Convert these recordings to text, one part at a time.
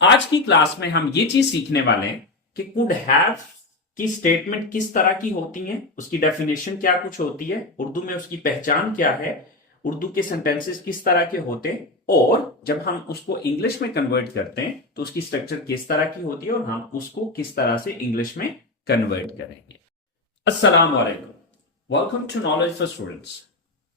आज की क्लास में हम ये चीज सीखने वाले हैं कि कुड हैव की स्टेटमेंट किस तरह की होती है, उसकी डेफिनेशन क्या कुछ होती है, उर्दू में उसकी पहचान क्या है, उर्दू के सेंटेंसेस किस तरह के होते हैं और जब हम उसको इंग्लिश में कन्वर्ट करते हैं तो उसकी स्ट्रक्चर किस तरह की होती है और हम उसको किस तरह से इंग्लिश में कन्वर्ट करेंगे। अस्सलाम वालेकुम, welcome to knowledge for students.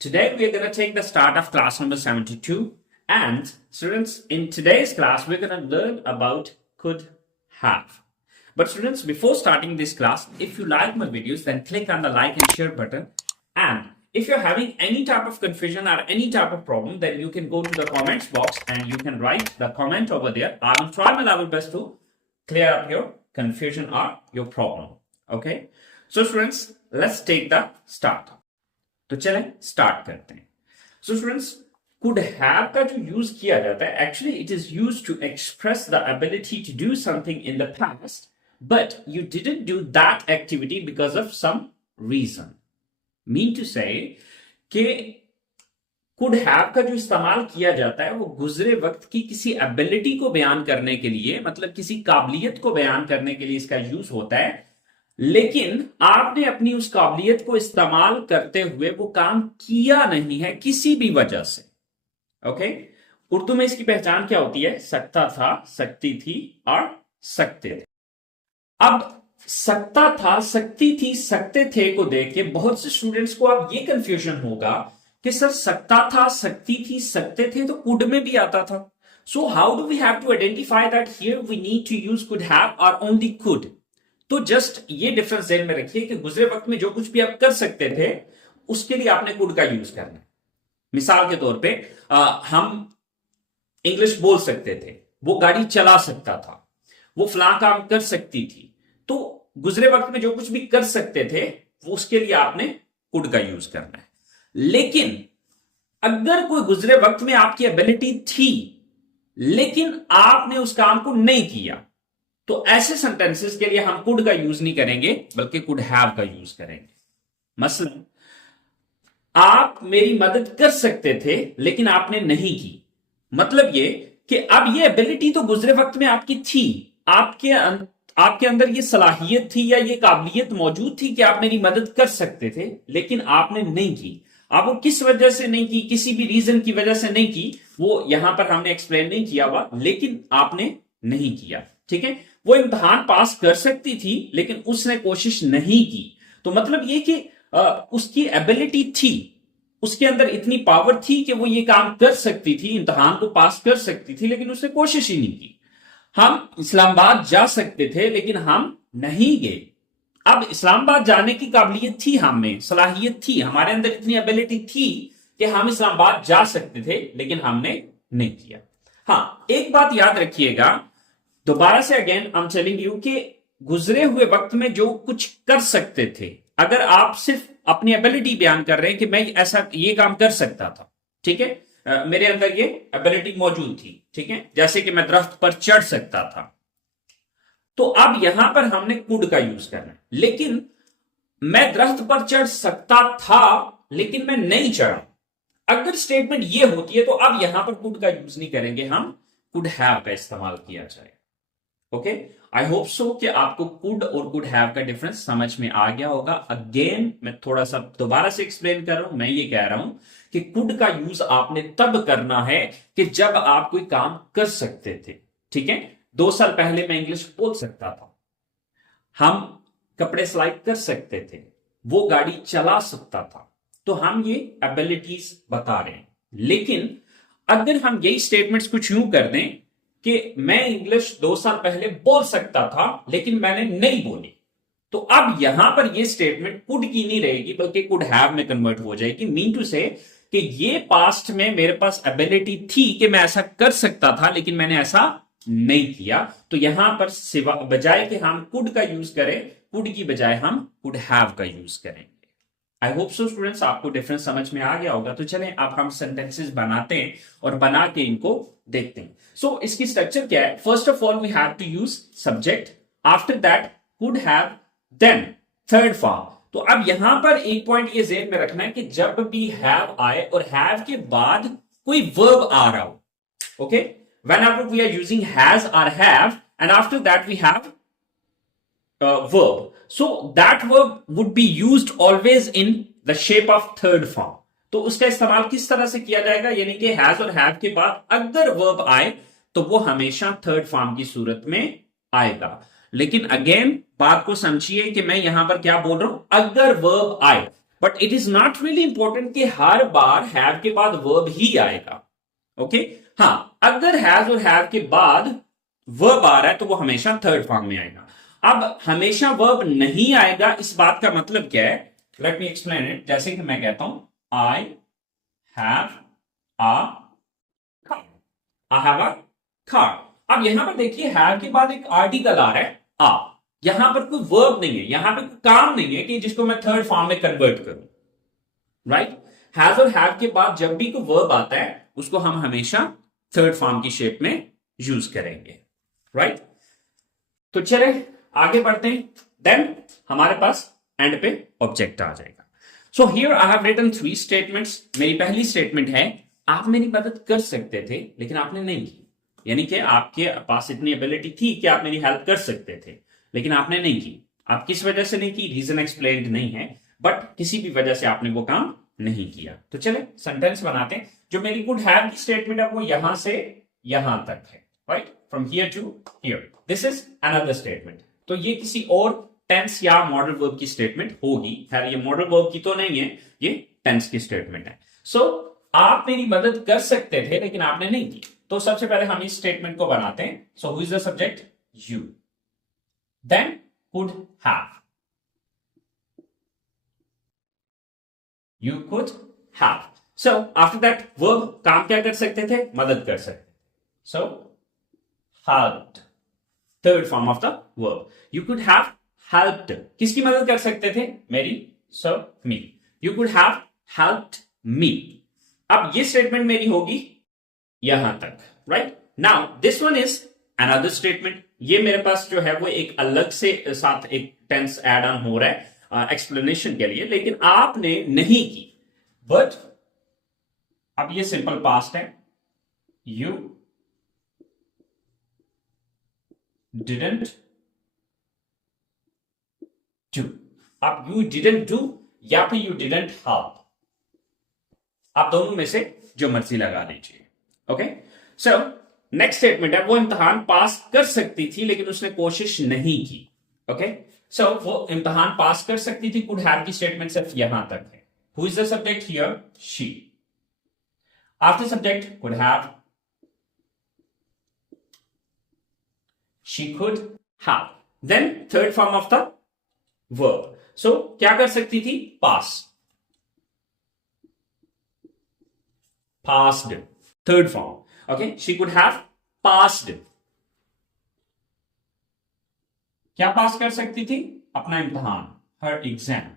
Today we are going to take the start of class number 72, and students, in today's class we're going to learn about could have. But students, before starting this class, if you like my videos, then click on the like and share button. And if you're having any type of confusion or any type of problem, then you can go to the comments box and you can write the comment over there. I will try my level best to clear up your confusion or your problem. Okay, so students, let's take the start. तो चलें start करते हैं। So students, could have का जो use किया जाता है, actually it is used to express the ability to do something in the past but you didn't do that activity because of some reason. Mean to say कि could have का जो इस्तेमाल किया जाता है वो गुजरे वक्त की किसी एबिलिटी को बयान करने के लिए, मतलब किसी काबिलियत को बयान करने के लिए इसका यूज होता है, लेकिन आपने अपनी उस काबिलियत को इस्तेमाल करते हुए वो काम किया नहीं है किसी भी वजह से। ओके, उर्दू में इसकी पहचान क्या होती है? सकता था, सकती थी और सकते थे। अब सकता था, सकती थी, सकते थे को देख के बहुत से स्टूडेंट्स को अब ये कंफ्यूजन होगा कि सर सकता था, सकती थी, सकते थे तो कुड में भी आता था। So how do we have to identify that here we need to use could have और ओनली कुड। तो जस्ट ये डिफरेंस ध्यान में रखिए कि गुजरे वक्त में जो कुछ भी आप कर सकते थे उसके लिए आपने कुड का यूज करना है। मिसाल के तौर पे हम इंग्लिश बोल सकते थे, वो गाड़ी चला सकता था, वो फलां काम कर सकती थी, तो गुजरे वक्त में जो कुछ भी कर सकते थे वो उसके लिए आपने कुड का यूज करना है। लेकिन अगर कोई गुजरे वक्त में आपकी एबिलिटी थी लेकिन आपने उस काम को नहीं किया, तो ऐसे सेंटेंसेस के लिए हम कुड का यूज नहीं करेंगे बल्कि कुड हैव का यूज करेंगे। मसलन, आप मेरी मदद कर सकते थे लेकिन आपने नहीं की। मतलब ये कि अब ये एबिलिटी तो गुजरे वक्त में आपकी थी, आपके अंदर ये सलाहियत थी या ये काबिलियत मौजूद थी कि आप मेरी मदद कर सकते थे, लेकिन आपने नहीं की। आप वो किस वजह से नहीं की, किसी भी रीजन की वजह से नहीं की, वो यहां पर हमने एक्सप्लेन नहीं किया हुआ, लेकिन आपने नहीं किया। ठीक है, वो इम्तिहान पास कर सकती थी लेकिन उसने कोशिश नहीं की। तो मतलब ये कि उसकी एबिलिटी थी, उसके अंदर इतनी पावर थी कि वो ये काम कर सकती थी, इम्तिहान को पास कर सकती थी, लेकिन उसने कोशिश ही नहीं की। हम इस्लामाबाद जा सकते थे लेकिन हम नहीं गए। अब इस्लामाबाद जाने की काबिलियत थी, हम में सलाहियत थी, हमारे अंदर इतनी एबिलिटी थी कि हम इस्लामाबाद जा सकते थे लेकिन हमने नहीं किया। हाँ, एक बात याद रखिएगा, दोबारा से again I am telling you कि गुजरे हुए वक्त में जो कुछ कर सकते थे, अगर आप सिर्फ अपनी एबिलिटी बयान कर रहे हैं कि मैं ऐसा ये काम कर सकता था, ठीक है, मेरे अंदर ये एबिलिटी मौजूद थी, ठीक है, जैसे कि मैं दरख्त पर चढ़ सकता था, तो अब यहां पर हमने कुड का यूज करना है। लेकिन मैं दरख्त पर चढ़ सकता था लेकिन मैं नहीं चढ़ा, अगर स्टेटमेंट ये होती है तो अब यहां पर कुड का यूज नहीं करेंगे, हम कुड हैव का इस्तेमाल किया जाए। ओके, आई होप सो कि आपको कुड और कुड हैव का डिफरेंस समझ में आ गया होगा। अगेन मैं थोड़ा सा दोबारा से एक्सप्लेन कर रहा हूं। मैं ये कह रहा हूं कि कुड का यूज आपने तब करना है कि जब आप कोई काम कर सकते थे। ठीक है, 2 साल पहले मैं इंग्लिश बोल सकता था, हम कपड़े सिलाई कर सकते थे, वो गाड़ी चला सकता था, तो हम ये एबिलिटीज बता रहे हैं। लेकिन अगर हम यही स्टेटमेंट्स कुछ यूं कर दें कि मैं इंग्लिश 2 साल पहले बोल सकता था लेकिन मैंने नहीं बोली, तो अब यहां पर यह स्टेटमेंट कुड की नहीं रहेगी बल्कि कुड हैव में कन्वर्ट हो जाएगी। मीन टू से कि ये पास्ट में मेरे पास एबिलिटी थी कि मैं ऐसा कर सकता था लेकिन मैंने ऐसा नहीं किया, तो यहां पर सिवा बजाय कि हम कुड का यूज करें, कुड की बजाय हम कुड हैव का यूज करेंगे। आई होप सो स्टूडेंट्स, आपको डिफरेंस समझ में आ गया होगा। तो चलें अब हम सेंटेंसेस बनाते हैं और बना के इनको देखते हैं। सो इसकी स्ट्रक्चर क्या है? First of all we have to use subject, after that could have, then third form. तो अब यहां पर एक पॉइंट ये ज़हन में रखना है कि जब भी हैव आए और हैव के बाद कोई वर्ब आ रहा हो, okay, whenever we are using has or have, and after that we have verb. So that verb would be used always in the shape of third form. तो उसका इस्तेमाल किस तरह से किया जाएगा, यानी कि हैज और हैव के बाद अगर वर्ब आए तो वो हमेशा थर्ड फॉर्म की सूरत में आएगा। लेकिन अगेन बात को समझिए कि मैं यहां पर क्या बोल रहा हूं, अगर वर्ब आए, but it is not really important कि हर बार हैव के बाद वर्ब ही आएगा। ओके हाँ, अगर हैज और हैव के बाद वर्ब आ रहा है तो वो हमेशा थर्ड फॉर्म में आएगा। अब हमेशा वर्ब नहीं आएगा, इस बात का मतलब क्या है, लेट मी एक्सप्लेन इट। जैसे कि मैं कहता हूं I have a car, I have a car. अब यहां पर देखिए हैव के बाद एक आर्टिकल आ रहा है आ, यहां पर कोई वर्ब नहीं है, यहां पर कोई काम नहीं है कि जिसको मैं थर्ड फॉर्म में कन्वर्ट करूं, राइट। हैज और हैव के बाद जब भी कोई वर्ब आता है उसको हम हमेशा थर्ड फॉर्म की शेप में यूज करेंगे, राइट। तो चले आगे बढ़ते हैं। देन हमारे पास एंड पे ऑब्जेक्ट आ जाएगा। So here I have written 3 statements. मेरी पहली स्टेटमेंट है आप मेरी मदद कर सकते थे लेकिन आपने नहीं की, यानी कि आपके पास इतनी एबिलिटी थी कि आप मेरी हेल्प कर सकते थे लेकिन आपने नहीं की। आप किस वजह से नहीं की, रीजन एक्सप्लेन्ड नहीं है, बट किसी भी वजह से आपने वो काम नहीं किया। तो चले सेंटेंस बनाते हैं। जो मेरी कुड हैव की स्टेटमेंट है वो यहां से यहां तक है, right, from here to here. This is another statement. तो ये किसी और टेंस या मॉडल वर्ब की स्टेटमेंट होगी। खैर ये मॉडल वर्ब की तो नहीं है, ये टेंस की स्टेटमेंट है। सो आप मेरी मदद कर सकते थे लेकिन आपने नहीं की। तो सबसे पहले हम इस स्टेटमेंट को बनाते हैं। So who is the subject, you, then could have, you could have. So after that verb काम क्या कर सकते थे, मदद कर सकते। So helped, third form of the verb. You could have helped, किसकी मदद कर सकते थे, मेरी, so me. You could have helped me. अब ये स्टेटमेंट मेरी होगी यहां तक, right. Now this one is another statement. ये मेरे पास जो है वो एक अलग से साथ एक टेंस एड ऑन हो रहा है एक्सप्लेनेशन के लिए, लेकिन आपने नहीं की। बट अब ये सिंपल पास्ट है, यू डिडंट डू। अब यू डिडंट डू या फिर यू डिडंट हेल्प, आप दोनों में से जो मर्जी लगा लीजिए। ओके, सो नेक्स्ट स्टेटमेंट है वो इम्तिहान पास कर सकती थी लेकिन उसने कोशिश नहीं की। ओके, सो वो इम्तिहान पास कर सकती थी, कुड हैव की स्टेटमेंट सिर्फ यहां तक है। Who is the subject here, she. After subject could have, she could have. Then third form of the verb. So क्या कर सकती थी, पास, passed, third form. Okay, she could have passed. क्या पास कर सकती थी, अपना इम्तिहान, her exam.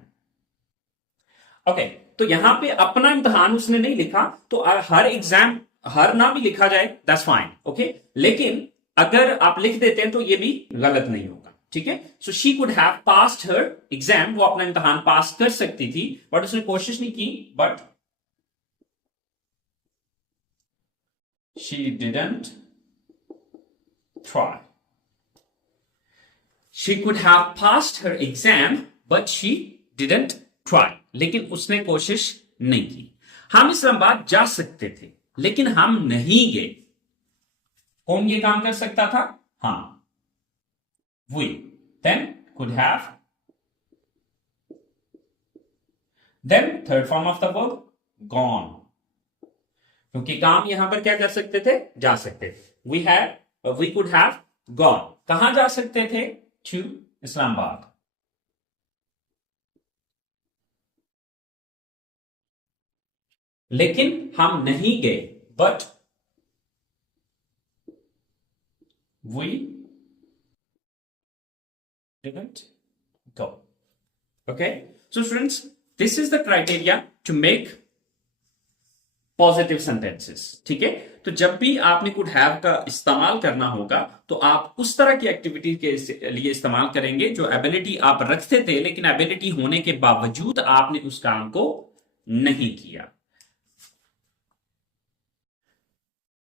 Okay, तो यहां पे अपना इम्तिहान उसने नहीं लिखा, तो हर एग्जाम हर ना भी लिखा जाए, that's fine. Okay, लेकिन अगर आप लिख देते हैं तो ये भी गलत नहीं होगा, ठीक है। So she could have passed her exam, वो अपना इम्तिहान पास कर सकती थी बट उसने कोशिश नहीं की, but she didn't try. She could have passed her exam, but she didn't try. लेकिन उसने कोशिश नहीं की। हम इस्लामाबाद जा सकते थे लेकिन हम नहीं गए। कौन ये काम कर सकता था, हम, we. Then could have. Then third form of the verb, gone. क्योंकि काम यहां पर क्या कर सकते थे, जा सकते थे। वी कुड हैव गॉन, कहां जा सकते थे, टू इस्लामाबाद। लेकिन हम नहीं गए, but we didn't go. Okay, so students, this is the criteria to make positive sentences, ठीक है। तो जब भी आपने कुड हैव का इस्तेमाल करना होगा तो आप उस तरह की एक्टिविटी के लिए इस्तेमाल करेंगे जो एबिलिटी आप रखते थे लेकिन एबिलिटी होने के बावजूद आपने उस काम को नहीं किया।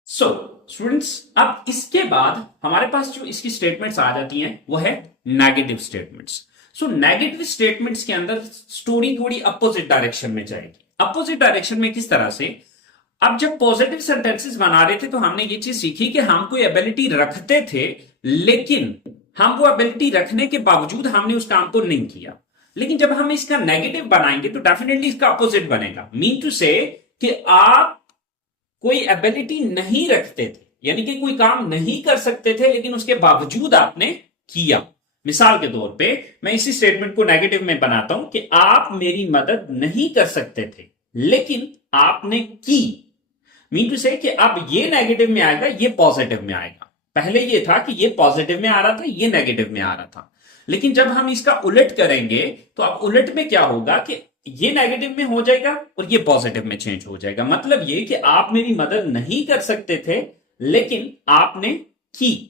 सो स्टूडेंट्स, अब इसके बाद हमारे पास जो इसकी स्टेटमेंट्स आ जाती हैं वो है negative statements. So negative statements के अंदर स्टोरी थोड़ी अपोजिट डायरेक्शन में जाएगी। अपोजिट डायरेक्शन में किस तरह से? अब जब पॉजिटिव सेंटेंसेस बना रहे थे तो हमने ये चीज सीखी कि हम कोई एबिलिटी रखते थे, लेकिन हम वो एबिलिटी रखने के बावजूद हमने उस काम को नहीं किया। लेकिन जब हम इसका नेगेटिव बनाएंगे तो डेफिनेटली इसका अपोजिट बनेगा। मीन टू से कि आप कोई एबिलिटी नहीं रखते थे, यानी कि कोई काम नहीं कर सकते थे, लेकिन उसके बावजूद आपने किया। मिसाल के तौर पे मैं इसी स्टेटमेंट को नेगेटिव में बनाता हूं कि आप मेरी मदद नहीं कर सकते थे, लेकिन आपने की। मीन टू से कि अब ये नेगेटिव में आएगा, ये पॉजिटिव में आएगा। पहले ये था कि ये पॉजिटिव में आ रहा था, ये नेगेटिव में आ रहा था। लेकिन जब हम इसका उलट करेंगे तो अब उलट में क्या होगा कि ये नेगेटिव में हो जाएगा और ये पॉजिटिव में चेंज हो जाएगा। मतलब ये कि आप मेरी मदद नहीं कर सकते थे, लेकिन आपने की।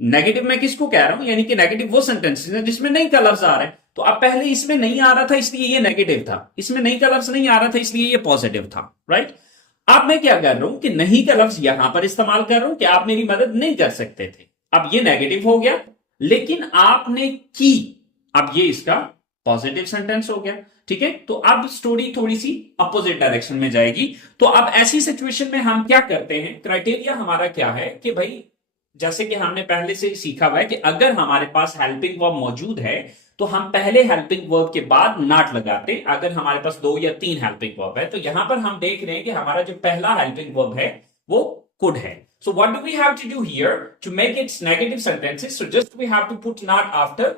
नेगेटिव में किसको कह रहा हूं? यानी कि नेगेटिव वो सेंटेंसेस है जिसमें नहीं का लफ्ज आ रहा है। तो अब पहले इसमें नहीं आ रहा था इसलिए ये नेगेटिव था, इसमें नहीं का लफ्ज नहीं आ रहा था इसलिए ये पॉजिटिव था, राइट? अब मैं क्या कर रहा हूं कि नहीं का लफ्ज यहां पर इस्तेमाल कर रहा हूं कि आप मेरी मदद नहीं कर सकते थे। अब ये नेगेटिव हो गया, लेकिन आपने की, अब ये इसका पॉजिटिव सेंटेंस हो गया। ठीक है, तो अब स्टोरी थोड़ी सी अपोजिट डायरेक्शन में जाएगी। तो अब ऐसी सिचुएशन में हम क्या करते हैं? क्राइटेरिया हमारा क्या है कि भाई, जैसे कि हमने पहले से ही सीखा हुआ है कि अगर हमारे पास हेल्पिंग वर्ब मौजूद है तो हम पहले हेल्पिंग वर्ब के बाद नॉट लगाते। अगर हमारे पास 2 या 3 हेल्पिंग वर्ब है तो यहां पर हम देख रहे हैं कि हमारा जो पहला हेल्पिंग वर्ब है वो कुड है। So what do we have to do here to make its negative sentences? So just we have to put not after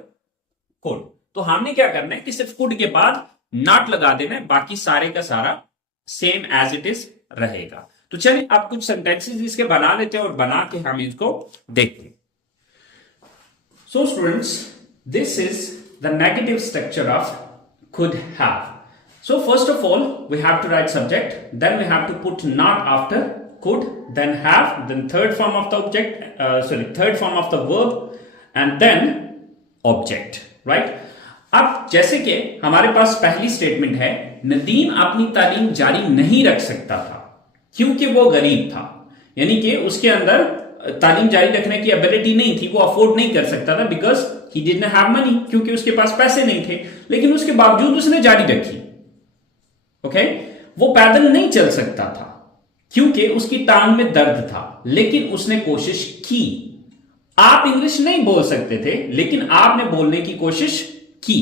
could. तो हमने क्या करना है कि सिर्फ could के बाद not लगा देना है, बाकी सारे का सारा सेम एज इट इज रहेगा। तो चलिए अब कुछ सेंटेंसेस इसके बना लेते हैं और बना के हम इसको देखते हैं। So students, this is the negative structure of could have. So first of all, we have to write subject, then we have to put not after could, then have, then third form of the object, third form of the verb, and then object, right? अब जैसे कि हमारे पास पहली statement है, नदीम अपनी तालीम जारी नहीं रख सकता था क्योंकि वो गरीब था। यानी कि उसके अंदर तालीम जारी रखने की एबिलिटी नहीं थी, वो अफोर्ड नहीं कर सकता था, because he did not have money, क्योंकि उसके पास पैसे नहीं थे। लेकिन उसके बावजूद उसने जारी रखी। ओके, वो पैदल नहीं चल सकता था क्योंकि उसकी टांग में दर्द था, लेकिन उसने कोशिश की। आप इंग्लिश नहीं बोल सकते थे, लेकिन आपने बोलने की कोशिश की।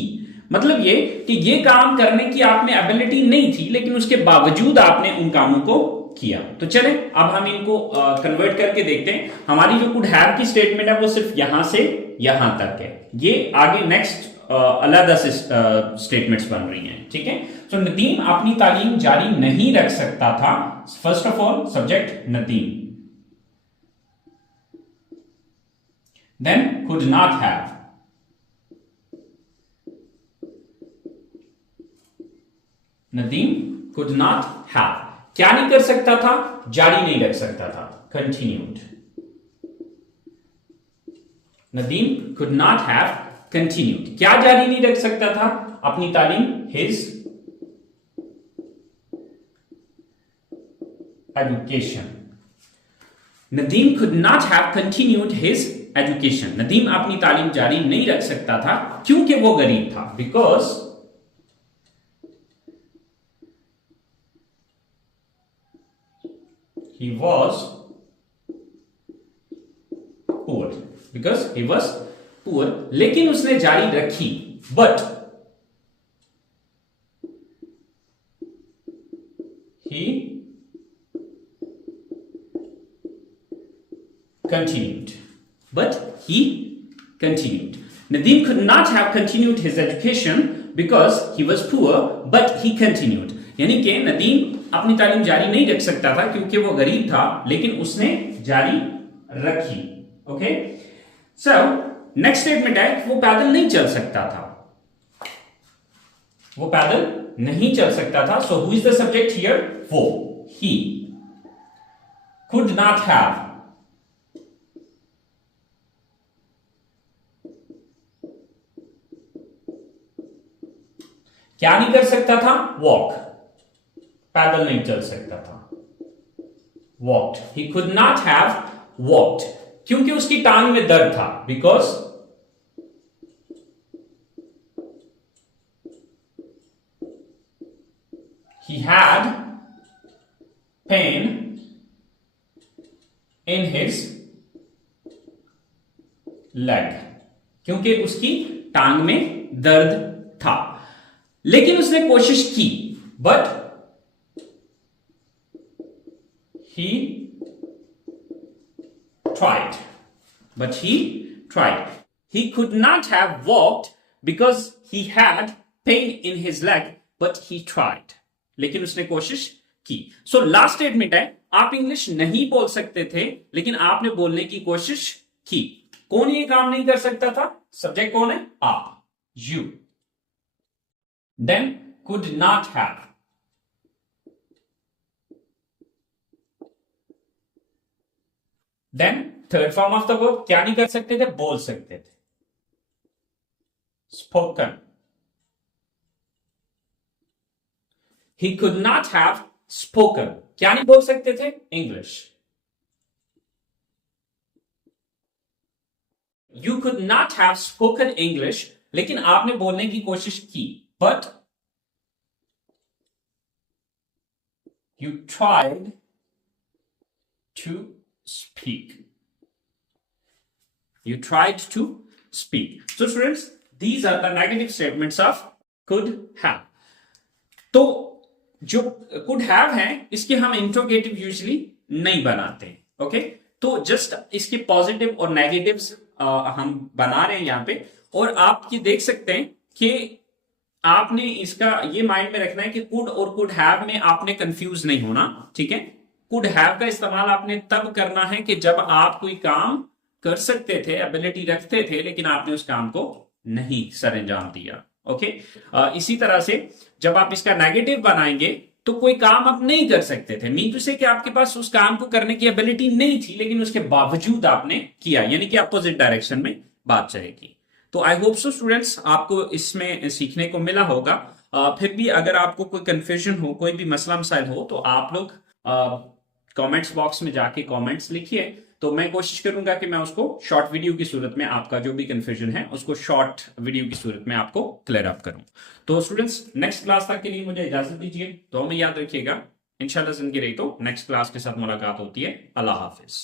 मतलब ये कि ये काम करने की आप में एबिलिटी नहीं थी, लेकिन उसके बावजूद आपने उन कामों को किया। तो चले अब हम इनको कन्वर्ट करके देखते हैं। हमारी जो कुड हैव की स्टेटमेंट है वो सिर्फ यहां से यहां तक है। ये आगे नेक्स्ट अलग से स्टेटमेंट्स बन रही हैं। ठीक है, तो नदीम अपनी तालीम जारी नहीं रख सकता था। First of all subject Nadeem, then could not have, Nadeem could not have, क्या नहीं कर सकता था? जारी नहीं रख सकता था, continued. Nadeem could not have continued, क्या जारी नहीं रख सकता था? अपनी तालीम, his education. Nadeem could not have continued his education. Nadeem अपनी तालीम जारी नहीं रख सकता था क्योंकि वो गरीब था, because he was poor. Because he was poor, लेकिन उसने जारी रखी, but he continued. But he continued. Nadeem could not have continued his education because he was poor, but he continued. यानी कि नदीम अपनी तालीम जारी नहीं रख सकता था क्योंकि वो गरीब था, लेकिन उसने जारी रखी। ओके, सो नेक्स्ट स्टेटमेंट है वो पैदल नहीं चल सकता था। वो पैदल नहीं चल सकता था। सो who is the subject here? वो, ही। कुड नॉट हैव, क्या नहीं कर सकता था? वॉक, पैदल नहीं चल सकता था, walked, he could not have walked, क्योंकि उसकी टांग में दर्द था, because he had pain in his leg, क्योंकि उसकी टांग में दर्द था। लेकिन उसने कोशिश की, but he tried, he could not have walked because he had pain in his leg, but he tried, लेकिन उसने कोशिश की। सो लास्ट स्टेटमेंट है, आप इंग्लिश नहीं बोल सकते थे लेकिन आपने बोलने की कोशिश की। कौन ये काम नहीं कर सकता था? सब्जेक्ट कौन है? आप, you. Then could not have, then third form of the verb, क्या नहीं कर सकते थे? बोल सकते थे, spoken. He could not have spoken, क्या नहीं बोल सकते थे? English. You could not have spoken English, लेकिन आपने बोलने की कोशिश की, but you tried to speak. You tried to speak. So students, these are the negative statements of could have. तो जो कुड हैव है इसके हम इंट्रोगेटिव यूजली नहीं बनाते, ओके। तो जस्ट इसके पॉजिटिव और नेगेटिव्स हम बना रहे हैं यहां पे, और आप ये देख सकते हैं कि आपने इसका ये माइंड में रखना है कि कुड और कुड हैव में आपने कंफ्यूज नहीं होना, ठीक है। कुड हैव का इस्तेमाल आपने तब करना है कि जब आप कोई काम कर सकते थे, एबिलिटी रखते थे, लेकिन आपने उस काम को नहीं सरअंजाम दिया, ओके। इसी तरह से जब आप इसका नेगेटिव बनाएंगे तो कोई काम आप नहीं कर सकते थे, मीन टू से कि आपके पास उस काम को करने की एबिलिटी नहीं थी, लेकिन उसके बावजूद आपने किया, यानी कि अपोजिट डायरेक्शन में बात चलेगी। तो आई होप सो स्टूडेंट्स, आपको इसमें सीखने को मिला होगा। फिर भी अगर आपको कोई कंफ्यूजन हो, कोई भी मसला मसाइल हो, तो आप लोग कमेंट्स बॉक्स में जाके कमेंट्स लिखिए, तो मैं कोशिश करूंगा कि मैं उसको शॉर्ट वीडियो की सूरत में, आपका जो भी कंफ्यूजन है उसको शॉर्ट वीडियो की सूरत में आपको क्लियर अप करूं। तो स्टूडेंट्स, नेक्स्ट क्लास तक के लिए मुझे इजाजत दीजिए, तो हमें याद रखिएगा, इंशाल्लाह जिंदगी रही तो नेक्स्ट क्लास के साथ मुलाकात होती है। अल्लाह हाफिज।